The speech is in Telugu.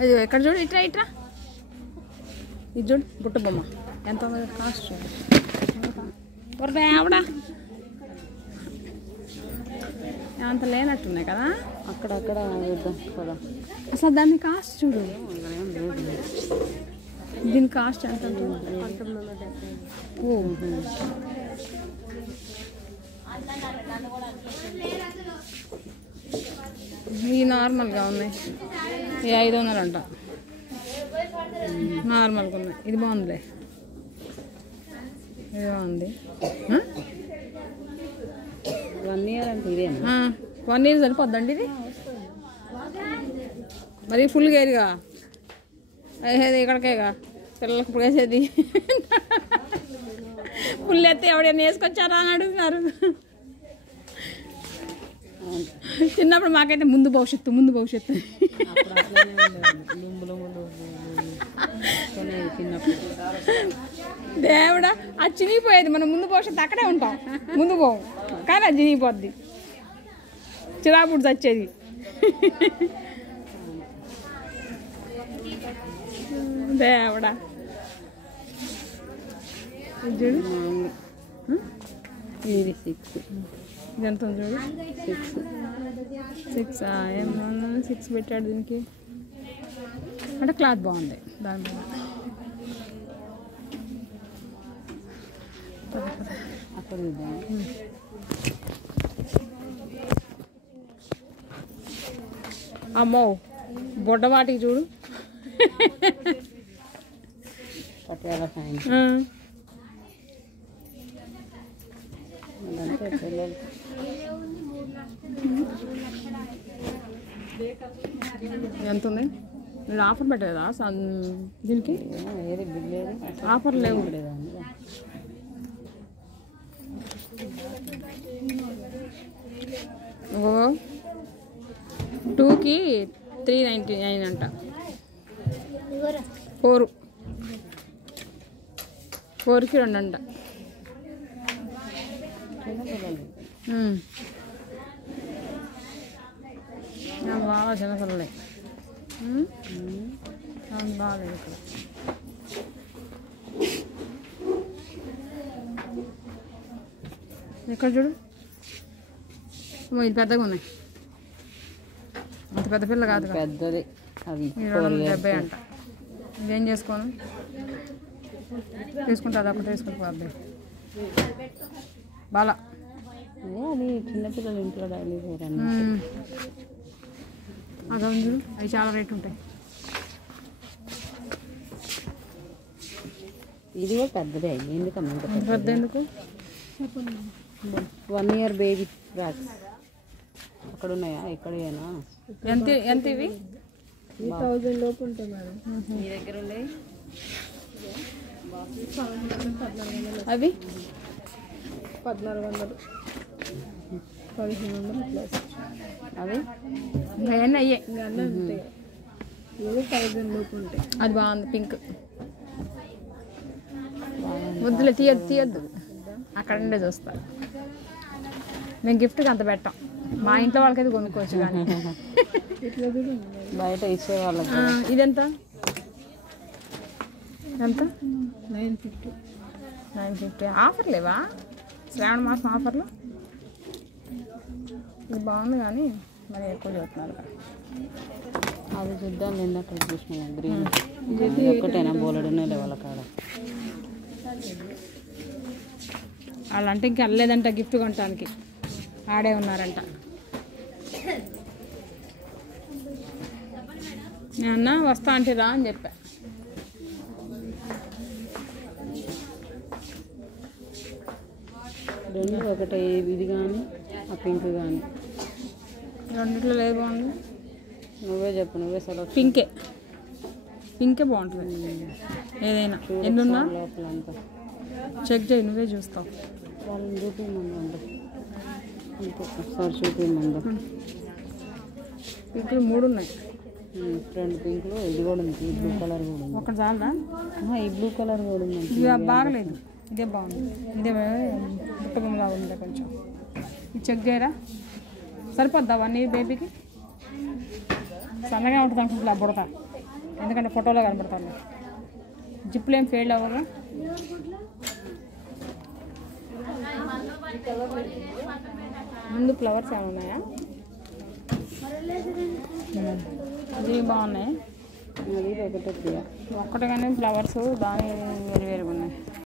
అది ఎక్కడ చూడు, ఇట్రా ఇట్రా, ఇది చూడు బుట్ట బొమ్మ ఎంత కాస్ట్ చూడు. ఆవిడ అంత లేనట్టున్నాయి కదా అక్కడక్కడ కదా. అసలు దాన్ని కాస్ట్ చూడు, దీని కాస్ట్ ఎంత ఇవి నార్మల్గా ఉన్నాయి, ఈ 500 అంట నార్మల్గా ఉన్నాయి. ఇది బాగుందిలే, ఇది బాగుంది. 1 year అంటే ఇదేనా? 1 year సరిపోద్దండి ఇది మరి ఫుల్ గేరుగా వేసేది ఇక్కడికేగా పిల్లలకు ఇప్పుడు వేసేది. ఫుల్ ఎత్తే ఎవడైనా వేసుకొచ్చారా అని అడుగుతున్నారు. చిన్నప్పుడు మాకైతే ముందు భవిష్యత్తు దేవుడా అది చినిగిపోయేది. మనం ముందు భవిష్యత్తు అక్కడే ఉంటాం, ముందు పోం కానీ అది చినిగిపోద్ది, చిరాపుడు చచ్చేది. దేవుడా చూడు, ఇది 6 ఇదంత చూడు, 6 ఏమన్నా 6 పెట్టాడు దీనికి. అంటే క్లాత్ బాగుంది దాని మీద. అక్కడ అమ్మో బొడ్డవాటికి చూడు, పట్యాల ఫ్యాన్ ఎంత ఉంది? మీరు ఆఫర్ పెట్టలేదా దీనికి? ఆఫర్ లేవు. ఓ 2కి 399 అంట. 4కి 2 అంట. బాగా చిన్నపిల్లలే బాగాలేదు ఇక్కడ. ఎక్కడ చూడు, ఇది పెద్దగా ఉన్నాయి, అంత పెద్ద పిల్ల కాదు పెద్దది. అది 270 అంట. ఇదేం చేసుకోను తీసుకుంటా, అది ఒకటి తీసుకుంటా పోద్ది బాగా. అది చిన్నపిల్లలు ఇంట్లో డైలీ అదే చూడు, అవి చాలా రేట్ ఉంటాయి. ఇది కూడా పెద్దదే. ఎందుకమ్మా పెద్ద ఎందుకు? 1 year బేబీ ఫ్రాక్స్ అక్కడ ఉన్నాయా? ఎక్కడైనా ఎంత ఎంత ఇవి? 1000 లోపు ఉంటాయి మేడం. మీ దగ్గర ఉండే అవి 1400 1500 ప్లస్. అవి అవన్నీ అయ్యే, ఉంటాయి. 1000 లోపు ఉంటాయి. అది బాగుంది పింక్. వద్దులే, తీయద్దు అక్కడ ఉండే చూస్తా. మేము గిఫ్ట్కి అంత పెట్టాం, మా ఇంట్లో వాళ్ళకైతే కొనుక్కోవచ్చు కానీ బయట ఇచ్చే వాళ్ళకి. ఇదెంత? ఎంత? 950. ఆఫర్ లేవా? శ్రావణ మాసం ఆఫర్లు. ఇది బాగుంది కానీ మరి ఎక్కువ చూస్తున్నారు. అది చూద్దాం అక్కడ చూసిన గ్రీన్ ఒక్కటైనా బోలెడునే వాళ్ళ కాడ. వాళ్ళంటే ఇంకా వెళ్ళలేదంట గిఫ్ట్ కొనటానికి, ఆడే ఉన్నారంట. నేనన్నా వస్తా అంటే రా అని చెప్పా. రెండు ఒకటే, ఇది కానీ ఆ పింక్ కానీ. రెండిట్లో లేదు బాగుంది? నువ్వే చెప్పు, నువ్వే సెలెక్ట్. పింకే బాగుంటుంది ఏదైనా. ఎన్నున్నా లోపలంతా చెక్ చేయి, నువ్వే చూస్తావు. వాళ్ళని చూపించమండి, ఒకసారి చూపించమండి. పింకులు 3 ఉన్నాయి. 2 పింకులు, ఇది కూడా ఉంది, ఈ బ్లూ కలర్ కూడా ఉంది. ఒకటి చాలదా? ఈ బ్లూ కలర్ కూడా ఉంది. ఇది బాగలేదు, ఇదే బాగుంది. ఇదే బుట్టబొమ్మలా ఉంది కొంచెం. ఇది చెక్ చేయరా, సరిపోద్దా 1 year బేబీకి? సన్నగా ఉంటుంది అనుకుంటున్నా బుడత, ఎందుకంటే ఫోటోలో కనబడతాను. జిప్పులు ఏం ఫెయిల్ అవ్వగా. ముందు ఫ్లవర్స్ ఏమైనా ఉన్నాయా? అది బాగున్నాయి. అది ఒకటే ప్రియ. ఒక్కటే కానీ ఫ్లవర్స్ బాగా వేరు వేరుగా ఉన్నాయి.